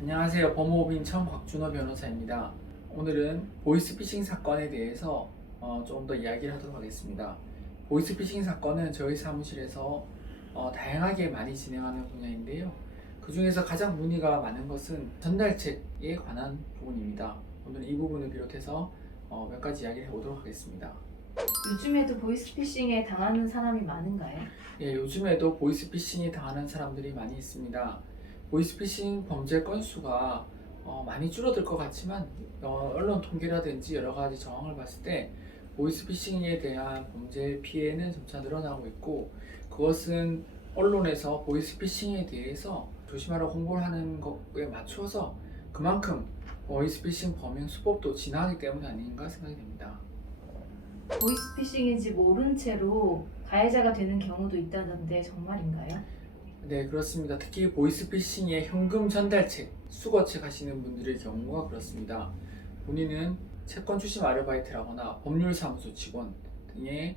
안녕하세요. 법무법인 청곽준호 변호사입니다. 오늘은 보이스피싱 사건에 대해서 조금 더 이야기를 하도록 하겠습니다. 보이스피싱 사건은 저희 사무실에서 다양하게 많이 진행하는 분야인데요. 그 중에서 가장 문의가 많은 것은 전달책에 관한 부분입니다. 오늘 이 부분을 비롯해서 몇 가지 이야기를 해보도록 하겠습니다. 요즘에도 보이스피싱에 당하는 사람이 많은가요? 예, 요즘에도 보이스피싱이 당하는 사람들이 많이 있습니다. 보이스피싱 범죄 건수가 많이 줄어들 것 같지만 언론 통계라든지 여러 가지 정황을 봤을 때 보이스피싱에 대한 범죄 피해는 점차 늘어나고 있고, 그것은 언론에서 보이스피싱에 대해서 조심하라고 홍보를 하는 것에 맞춰서 그만큼 보이스피싱 범행 수법도 진화하기 때문이 아닌가 생각이 됩니다. 보이스피싱인지 모른 채로 가해자가 되는 경우도 있다던데 정말인가요? 네, 그렇습니다. 특히 보이스피싱의 현금 전달책, 수거책 하시는 분들의 경우가 그렇습니다. 본인은 채권 추심 아르바이트라거나 법률사무소 직원 등의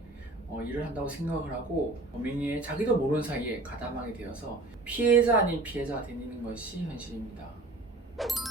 일을 한다고 생각을 하고 범행에 자기도 모르는 사이에 가담하게 되어서 피해자 아닌 피해자가 되는 것이 현실입니다.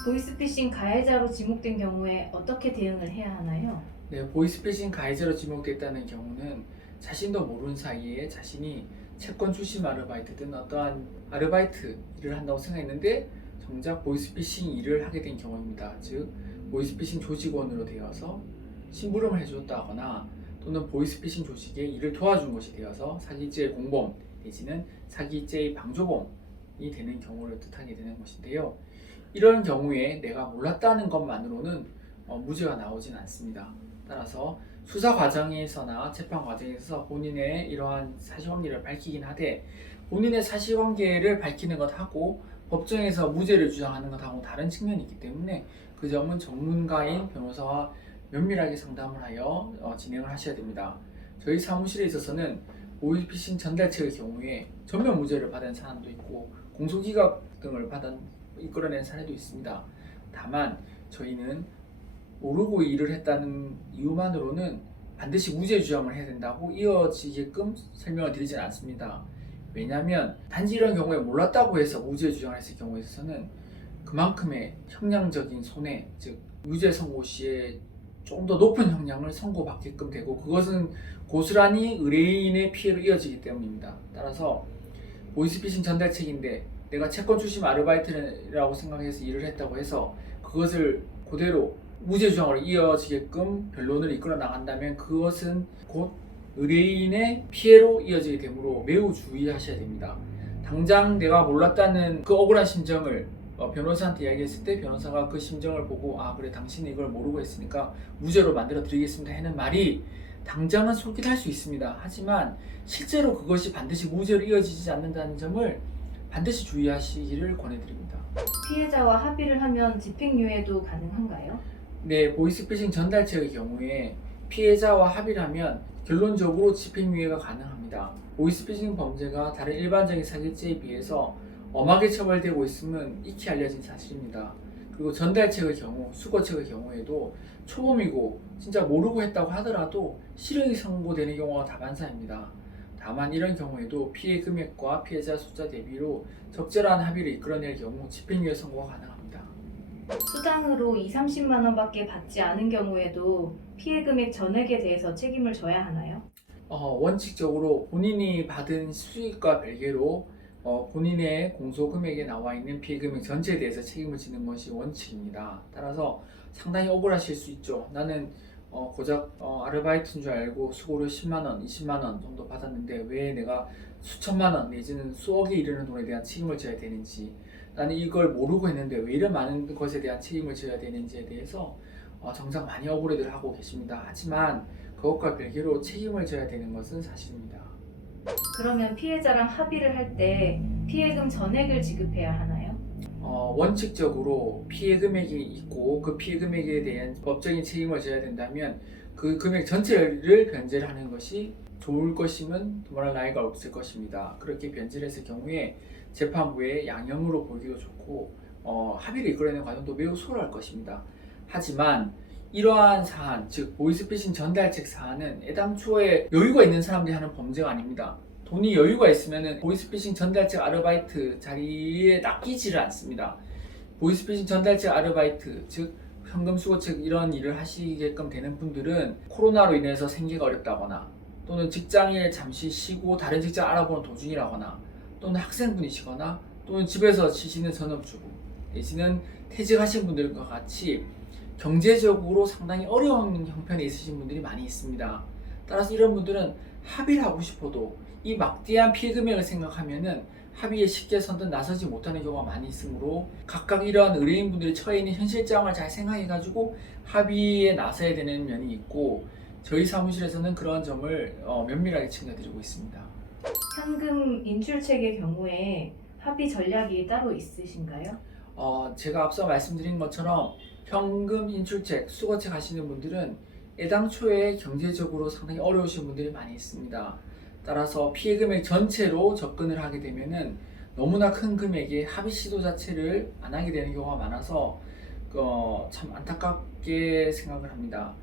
보이스피싱 가해자로 지목된 경우에 어떻게 대응을 해야 하나요? 네, 보이스피싱 가해자로 지목됐다는 경우는 자신도 모르는 사이에 자신이 채권 추심 아르바이트든 어떠한 아르바이트 일을 한다고 생각했는데 정작 보이스피싱 일을 하게 된 경우입니다. 즉, 보이스피싱 조직원으로 되어서 심부름을 해줬다거나 또는 보이스피싱 조직에 일을 도와준 것이 되어서 사기죄 공범 내지는 사기죄의 방조범이 되는 경우를 뜻하게 되는 것인데요. 이런 경우에 내가 몰랐다는 것만으로는 무죄가 나오진 않습니다. 따라서 수사 과정에서나 재판 과정에서 본인의 이러한 사실관계를 밝히긴 하되, 본인의 사실관계를 밝히는 것하고 법정에서 무죄를 주장하는 것하고 다른 측면이 있기 때문에 그 점은 전문가인 변호사와 면밀하게 상담을 하여 진행을 하셔야 됩니다. 저희 사무실에 있어서는 보이스피싱 전달책의 경우에 전면 무죄를 받은 사람도 있고 공소기각 등을 이끌어낸 사례도 있습니다. 다만 저희는 모르고 일을 했다는 이유만으로는 반드시 무죄 주장을 해야 된다고 이어지게끔 설명을 드리진 않습니다. 왜냐하면 단지 이런 경우에 몰랐다고 해서 무죄 주장을 했을 경우에 있어서는 그만큼의 형량적인 손해, 즉 유죄 선고 시에 조금 더 높은 형량을 선고받게끔 되고, 그것은 고스란히 의뢰인의 피해로 이어지기 때문입니다. 따라서 보이스피싱 전달책인데 내가 채권 추심 아르바이트라고 생각해서 일을 했다고 해서 그것을 그대로 무죄 주장으로 이어지게끔 변론을 이끌어 나간다면 그것은 곧 의뢰인의 피해로 이어지게 되므로 매우 주의하셔야 됩니다. 당장 내가 몰랐다는 그 억울한 심정을 변호사한테 이야기했을 때 변호사가 그 심정을 보고 그래, 당신이 이걸 모르고 했으니까 무죄로 만들어 드리겠습니다 하는 말이 당장은 솔깃할 수 있습니다. 하지만 실제로 그것이 반드시 무죄로 이어지지 않는다는 점을 반드시 주의하시기를 권해드립니다. 피해자와 합의를 하면 집행유예도 가능한가요? 네, 보이스피싱 전달책의 경우에 피해자와 합의를 하면 결론적으로 집행유예가 가능합니다. 보이스피싱 범죄가 다른 일반적인 사기죄에 비해서 엄하게 처벌되고 있음은 익히 알려진 사실입니다. 그리고 전달책의 경우, 수거책의 경우에도 초범이고 진짜 모르고 했다고 하더라도 실형이 선고되는 경우가 다반사입니다. 다만 이런 경우에도 피해 금액과 피해자 숫자 대비로 적절한 합의를 이끌어낼 경우 집행유예 선고가 가능합니다. 수당으로 2~30만 원밖에 받지 않은 경우에도 피해 금액 전액에 대해서 책임을 져야 하나요? 원칙적으로 본인이 받은 수익과 별개로 본인의 공소금액에 나와 있는 피해금액 전체에 대해서 책임을 지는 것이 원칙입니다. 따라서 상당히 억울하실 수 있죠. 나는 고작 아르바이트인 줄 알고 수고료 10만원, 20만원 정도 받았는데 왜 내가 수천만원 내지는 수억에 이르는 돈에 대한 책임을 져야 되는지, 나는 이걸 모르고 했는데 왜 이런 많은 것에 대한 책임을 져야 되는지에 대해서 정작 많이 억울해들 하고 계십니다. 하지만 그것과 별개로 책임을 져야 되는 것은 사실입니다. 그러면 피해자랑 합의를 할 때 피해금 전액을 지급해야 하나요? 원칙적으로 피해 금액이 있고 그 피해 금액에 대한 법적인 책임을 져야 된다면 그 금액 전체를 변제를 하는 것이 좋을 것이면 두말할 나위가 없을 것입니다. 그렇게 변제를 했을 경우에 재판부의 양형으로 보기도 좋고 합의를 이끌어내는 과정도 매우 수월할 것입니다. 하지만 이러한 사안, 즉 보이스피싱 전달책 사안은 애당초에 여유가 있는 사람들이 하는 범죄가 아닙니다. 돈이 여유가 있으면 보이스피싱 전달책 아르바이트 자리에 낚이지를 않습니다. 보이스피싱 전달책 아르바이트, 즉 현금 수거책 이런 일을 하시게끔 되는 분들은 코로나로 인해서 생계가 어렵다거나 또는 직장에 잠시 쉬고 다른 직장 알아보는 도중이라거나 또는 학생분이시거나 또는 집에서 쉬시는 전업주부 내지는 퇴직하신 분들과 같이 경제적으로 상당히 어려운 형편에 있으신 분들이 많이 있습니다. 따라서 이런 분들은 합의를 하고 싶어도 이 막대한 피해 금액을 생각하면은 합의에 쉽게 선뜻 나서지 못하는 경우가 많이 있으므로 각각 이러한 의뢰인분들이 처해 있는 현실장을 잘 생각해가지고 합의에 나서야 되는 면이 있고 저희 사무실에서는 그런 점을 면밀하게 챙겨드리고 있습니다. 현금 인출책의 경우에 합의 전략이 따로 있으신가요? 제가 앞서 말씀드린 것처럼 현금 인출책, 수거책 하시는 분들은 애당초에 경제적으로 상당히 어려우신 분들이 많이 있습니다. 따라서 피해 금액 전체로 접근을 하게 되면은 너무나 큰 금액의 합의 시도 자체를 안 하게 되는 경우가 많아서 참 안타깝게 생각을 합니다.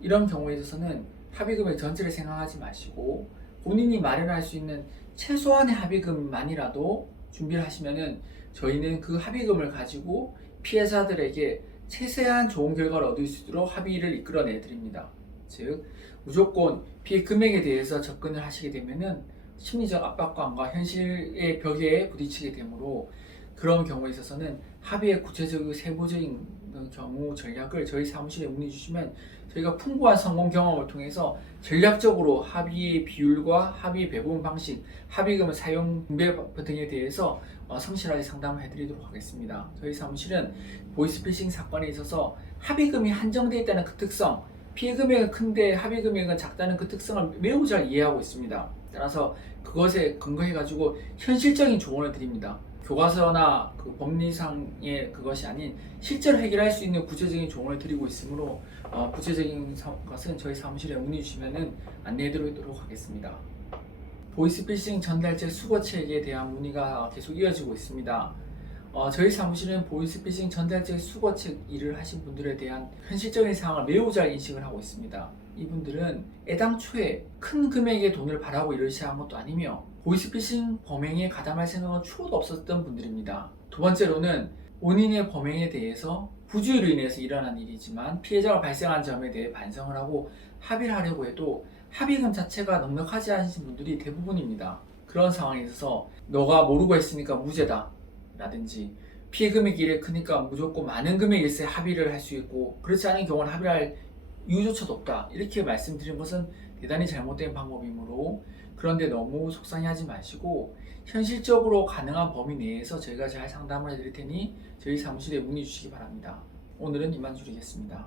이런 경우에 있어서는 합의 금액 전체를 생각하지 마시고 본인이 마련할 수 있는 최소한의 합의금만이라도 준비를 하시면은 저희는 그 합의금을 가지고 피해자들에게 최대한 좋은 결과를 얻을 수 있도록 합의를 이끌어내 드립니다. 즉 무조건 피해 금액에 대해서 접근을 하시게 되면은 심리적 압박감과 현실의 벽에 부딪히게 되므로 그런 경우에 있어서는 합의의 구체적이고 세부적인 경우 전략을 저희 사무실에 문의 주시면 저희가 풍부한 성공 경험을 통해서 전략적으로 합의의 비율과 합의 배분 방식, 합의금의 사용 분배 등에 대해서 성실하게 상담을 해드리도록 하겠습니다. 저희 사무실은 보이스피싱 사건에 있어서 합의금이 한정되어 있다는 그 특성, 피해 금액은 큰데 합의 금액은 작다는 그 특성을 매우 잘 이해하고 있습니다. 따라서 그것에 근거해가지고 현실적인 조언을 드립니다. 교과서나 그 법리상의 그것이 아닌 실제로 해결할 수 있는 구체적인 조언을 드리고 있으므로 구체적인 것은 저희 사무실에 문의 주시면 안내해드리도록 하겠습니다. 보이스피싱 전달책 수거책에 대한 문의가 계속 이어지고 있습니다. 저희 사무실은 보이스피싱 전달책 수거책 일을 하신 분들에 대한 현실적인 상황을 매우 잘 인식을 하고 있습니다. 이분들은 애당초에 큰 금액의 돈을 바라고 일을 시작한 것도 아니며 보이스피싱 범행에 가담할 생각은 추호도 없었던 분들입니다. 두 번째로는 본인의 범행에 대해서 부주의로 인해서 일어난 일이지만 피해자가 발생한 점에 대해 반성을 하고 합의를 하려고 해도 합의금 자체가 넉넉하지 않으신 분들이 대부분입니다. 그런 상황에 있어서 너가 모르고 했으니까 무죄다 라든지 피해 금액이 이래 크니까 무조건 많은 금액이 있어야 합의를 할 수 있고 그렇지 않은 경우는 합의를 할 이유조차도 없다 이렇게 말씀드린 것은 대단히 잘못된 방법이므로 그런데 너무 속상해하지 마시고 현실적으로 가능한 범위 내에서 저희가 잘 상담을 해드릴 테니 저희 사무실에 문의 주시기 바랍니다. 오늘은 이만 줄이겠습니다.